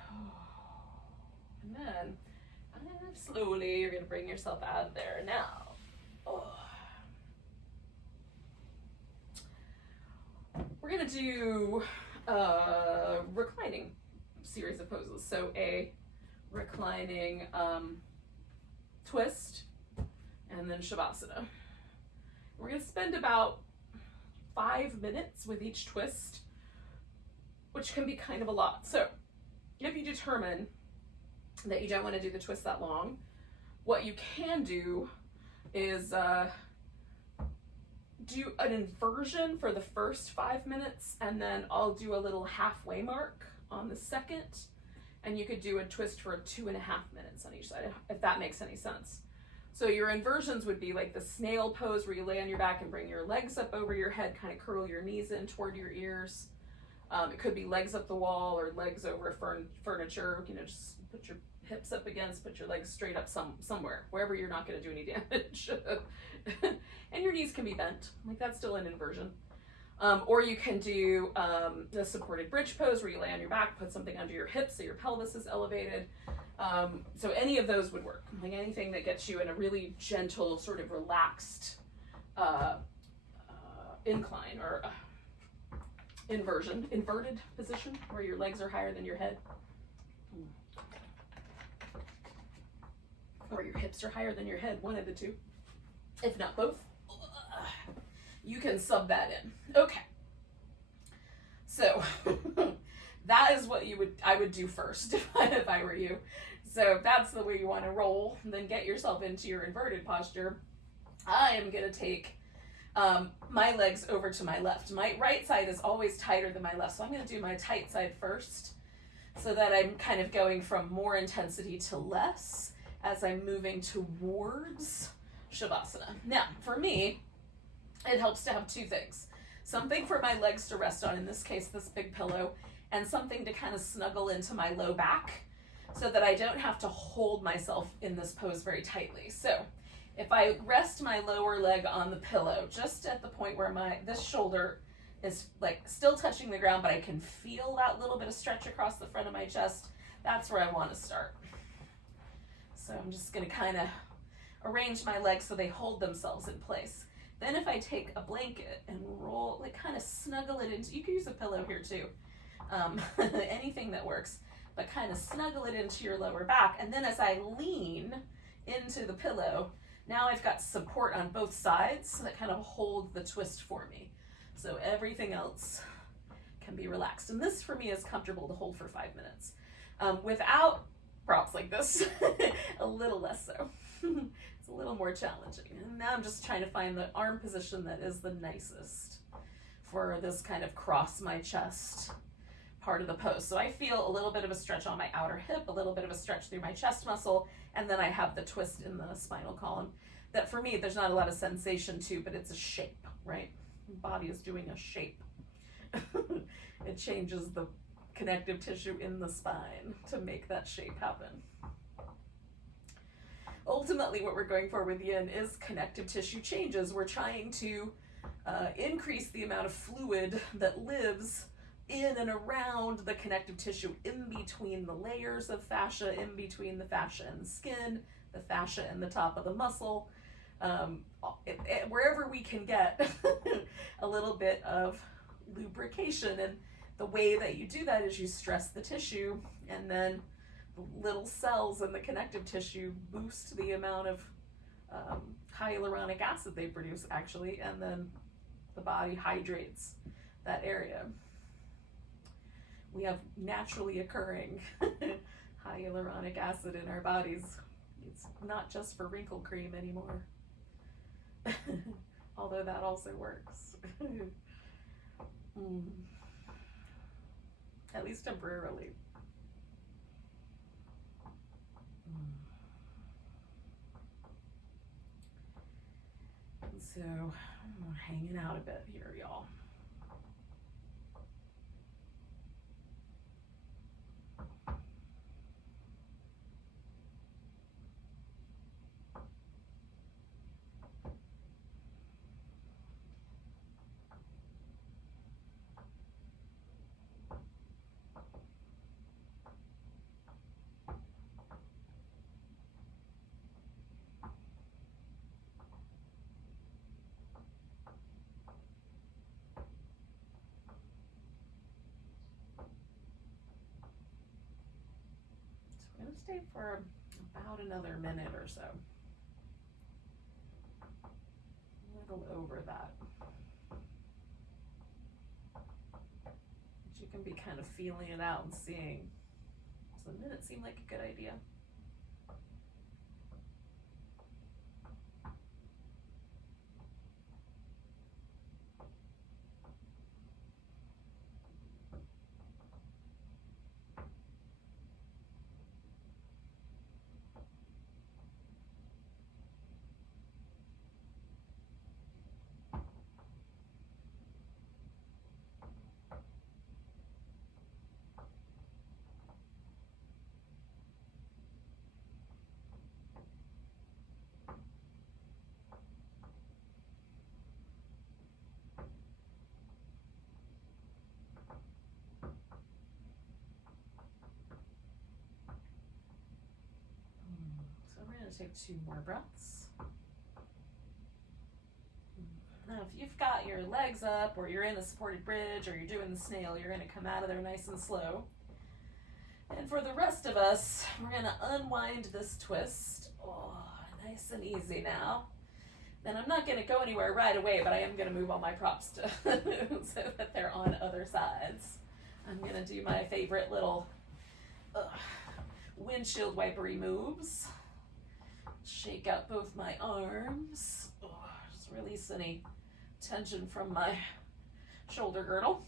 And then slowly you're going to bring yourself out of there. Now, we're going to do a reclining series of poses. So a reclining twist and then Shavasana. We're going to spend about 5 minutes with each twist, which can be kind of a lot. So if you determine that you don't want to do the twist that long, what you can do is do an inversion for the first 5 minutes, and then I'll do a little halfway mark on the second, and you could do a twist for 2.5 minutes on each side, if that makes any sense. So your inversions would be like the snail pose where you lay on your back and bring your legs up over your head, kind of curl your knees in toward your ears. It could be legs up the wall or legs over furniture. You know, just put your hips up against, put your legs straight up somewhere, wherever you're not going to do any damage. And your knees can be bent, like that's still an inversion. Or you can do the supported bridge pose where you lay on your back, put something under your hips so your pelvis is elevated. So any of those would work, like anything that gets you in a really gentle, sort of relaxed incline or inverted position where your legs are higher than your head. Or your hips are higher than your head, one of the two, if not both. You can sub that in. Okay. So that is what I would do first if I were you. So if that's the way you want to roll, then get yourself into your inverted posture. I am going to take my legs over to my left. My right side is always tighter than my left, so I'm going to do my tight side first so that I'm kind of going from more intensity to less as I'm moving towards Shavasana. Now, for me, it helps to have two things. Something for my legs to rest on, in this case, this big pillow, and something to kind of snuggle into my low back so that I don't have to hold myself in this pose very tightly. So if I rest my lower leg on the pillow, just at the point where this shoulder is like still touching the ground, but I can feel that little bit of stretch across the front of my chest, that's where I want to start. So I'm just going to kind of arrange my legs so they hold themselves in place. Then if I take a blanket and roll, like kind of snuggle it into, you can use a pillow here too, anything that works, but kind of snuggle it into your lower back. And then as I lean into the pillow, now I've got support on both sides that kind of hold the twist for me. So everything else can be relaxed. And this for me is comfortable to hold for 5 minutes. Without props like this, a little less so. It's a little more challenging. And now I'm just trying to find the arm position that is the nicest for this kind of cross my chest part of the pose. So I feel a little bit of a stretch on my outer hip, a little bit of a stretch through my chest muscle, and then I have the twist in the spinal column that for me, there's not a lot of sensation to, but it's a shape, right? The body is doing a shape. It changes the connective tissue in the spine to make that shape happen. Ultimately, what we're going for with yin is connective tissue changes. We're trying to increase the amount of fluid that lives in and around the connective tissue, in between the layers of fascia, in between the fascia and the skin, the fascia and the top of the muscle, wherever we can get a little bit of lubrication. And the way that you do that is you stress the tissue, and then the little cells in the connective tissue boost the amount of hyaluronic acid they produce, actually, and then the body hydrates that area. We have naturally occurring hyaluronic acid in our bodies. It's not just for wrinkle cream anymore, although that also works. At least temporarily. So I'm hanging out a bit here, y'all. I'm going to stay for about another minute or so. A little over that. But you can be kind of feeling it out and seeing. Does a minute seem like a good idea? So we're going to take 2 more breaths. Now, if you've got your legs up, or you're in a supported bridge, or you're doing the snail, you're going to come out of there nice and slow. And for the rest of us, we're going to unwind this twist. Oh, nice and easy now. And I'm not going to go anywhere right away, but I am going to move all my props to so that they're on other sides. I'm going to do my favorite little windshield wipery moves. Shake out both my arms. Oh, just release any tension from my shoulder girdle.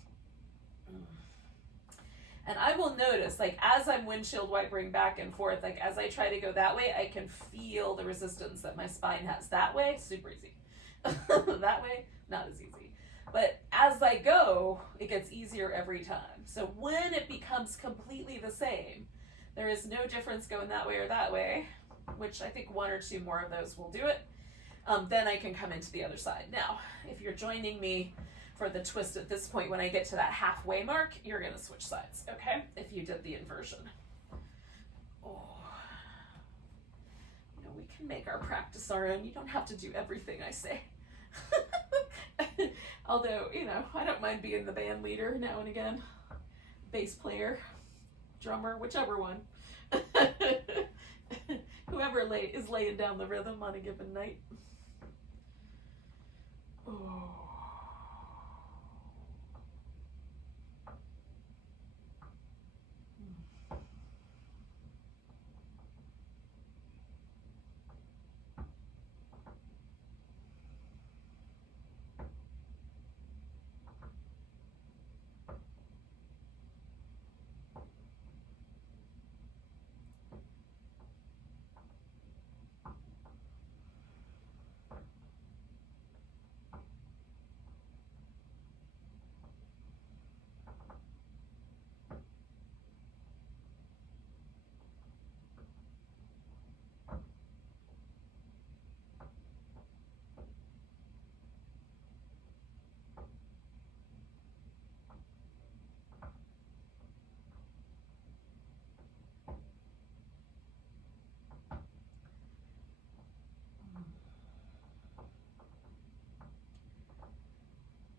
And I will notice, like, as I'm windshield wipering back and forth, like, as I try to go that way, I can feel the resistance that my spine has. That way, super easy. That way, not as easy. But as I go, it gets easier every time. So when it becomes completely the same, there is no difference going that way or that way, which I think 1 or 2 more of those will do it. Then I can come into the other side. Now, if you're joining me for the twist at this point, when I get to that halfway mark, you're going to switch sides, okay? If you did the inversion. Oh. You know, we can make our practice our own. You don't have to do everything I say. Although, you know, I don't mind being the band leader now and again. Bass player, drummer, whichever one. Whoever is laying down the rhythm on a given night. Oh.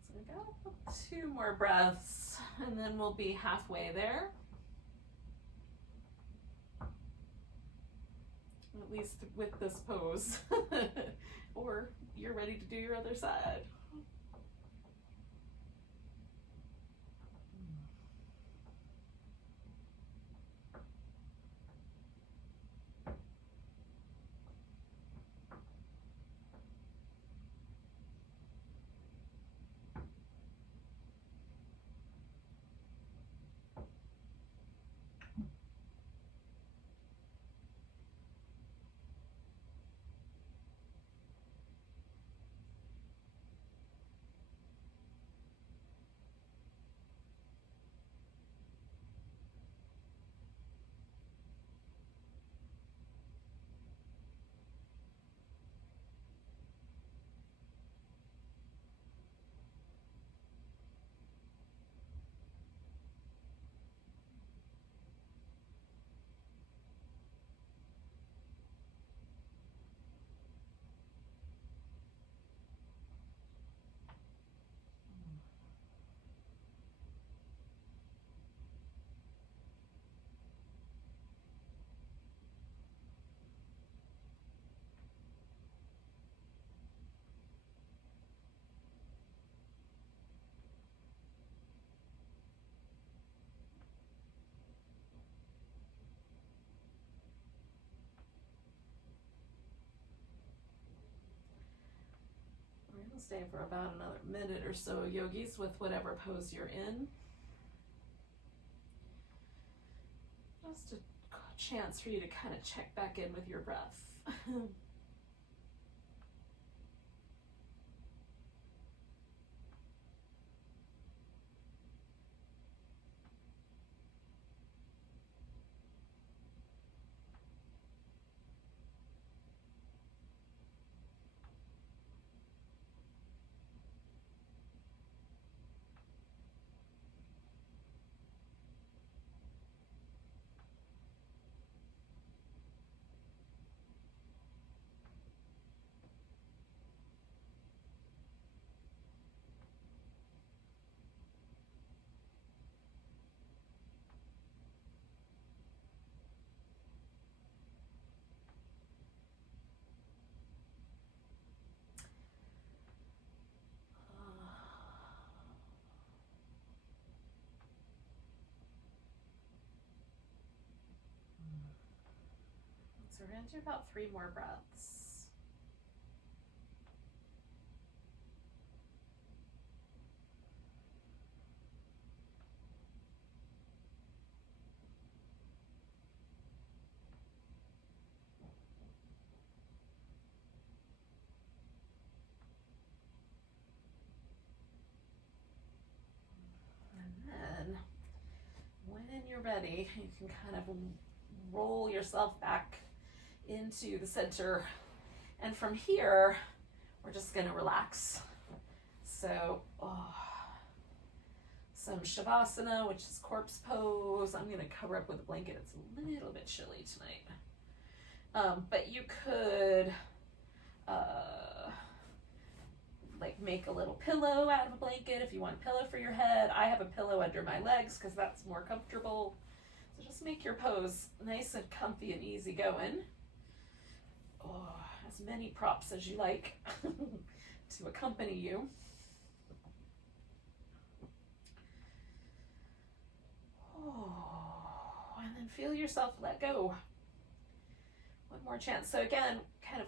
So we got 2 more breaths, and then we'll be halfway there. At least with this pose. Or you're ready to do your other side. Stay for about another minute or so, yogis, with whatever pose you're in. Just a chance for you to kind of check back in with your breath. So we're going to do about 3 more breaths. And then when you're ready, you can kind of roll yourself back into the center, and from here we're just going to relax. So some Shavasana, which is corpse pose. I'm going to cover up with a blanket. It's a little bit chilly tonight, but you could like make a little pillow out of a blanket if you want a pillow for your head. I have a pillow under my legs because that's more comfortable. So just make your pose nice and comfy and easy going. As many props as you like to accompany you. And then feel yourself let go. One more chance. So again, kind of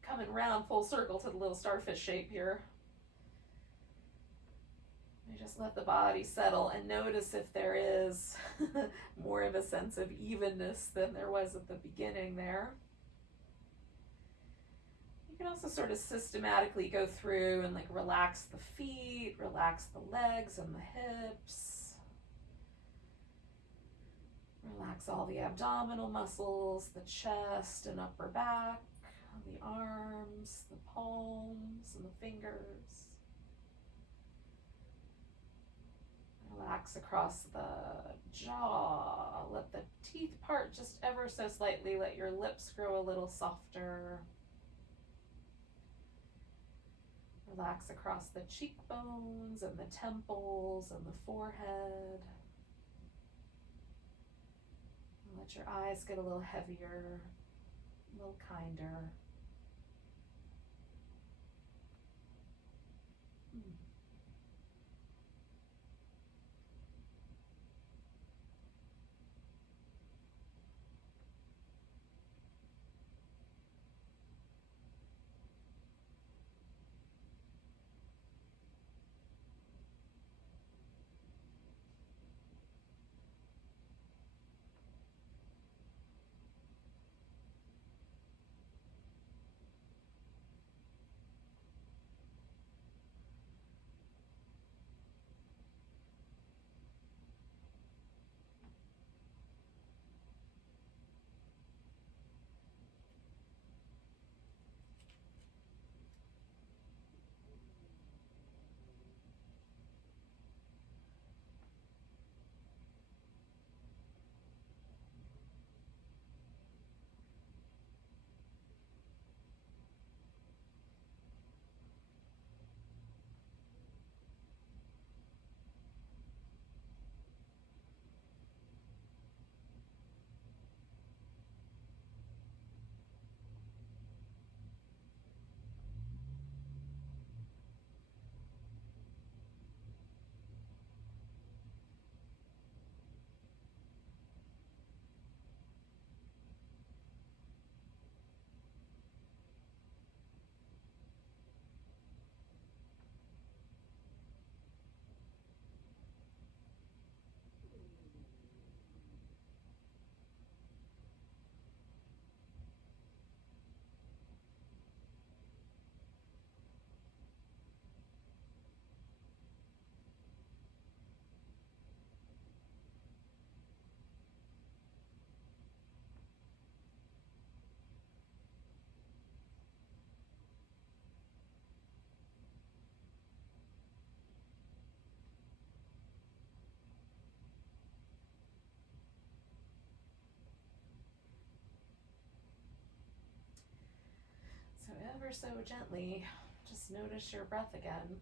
coming around full circle to the little starfish shape here. You just let the body settle and notice if there is more of a sense of evenness than there was at the beginning there. You can also sort of systematically go through and like relax the feet, relax the legs and the hips. Relax all the abdominal muscles, the chest and upper back, the arms, the palms and the fingers. Relax across the jaw. Let the teeth part just ever so slightly. Let your lips grow a little softer. Relax across the cheekbones and the temples and the forehead. Let your eyes get a little heavier, a little kinder. ever so gently, just notice your breath again.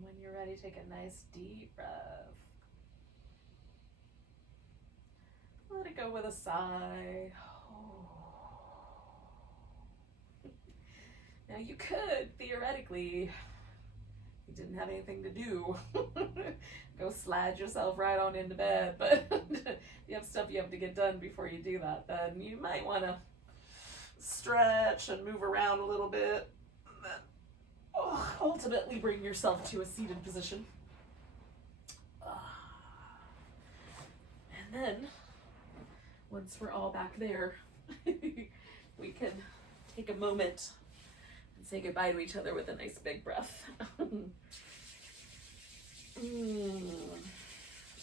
When you're ready, take a nice deep breath. Let it go with a sigh. Now you could, theoretically, you didn't have anything to do, go slide yourself right on into bed, but you have stuff you have to get done before you do that, then you might want to stretch and move around a little bit, and then ultimately bring yourself to a seated position. And then, once we're all back there, we can take a moment and say goodbye to each other with a nice big breath.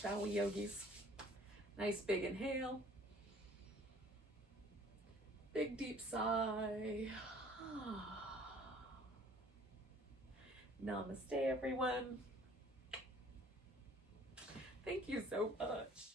Shall we, yogis? Nice big inhale. Big deep sigh. Namaste, everyone. Thank you so much.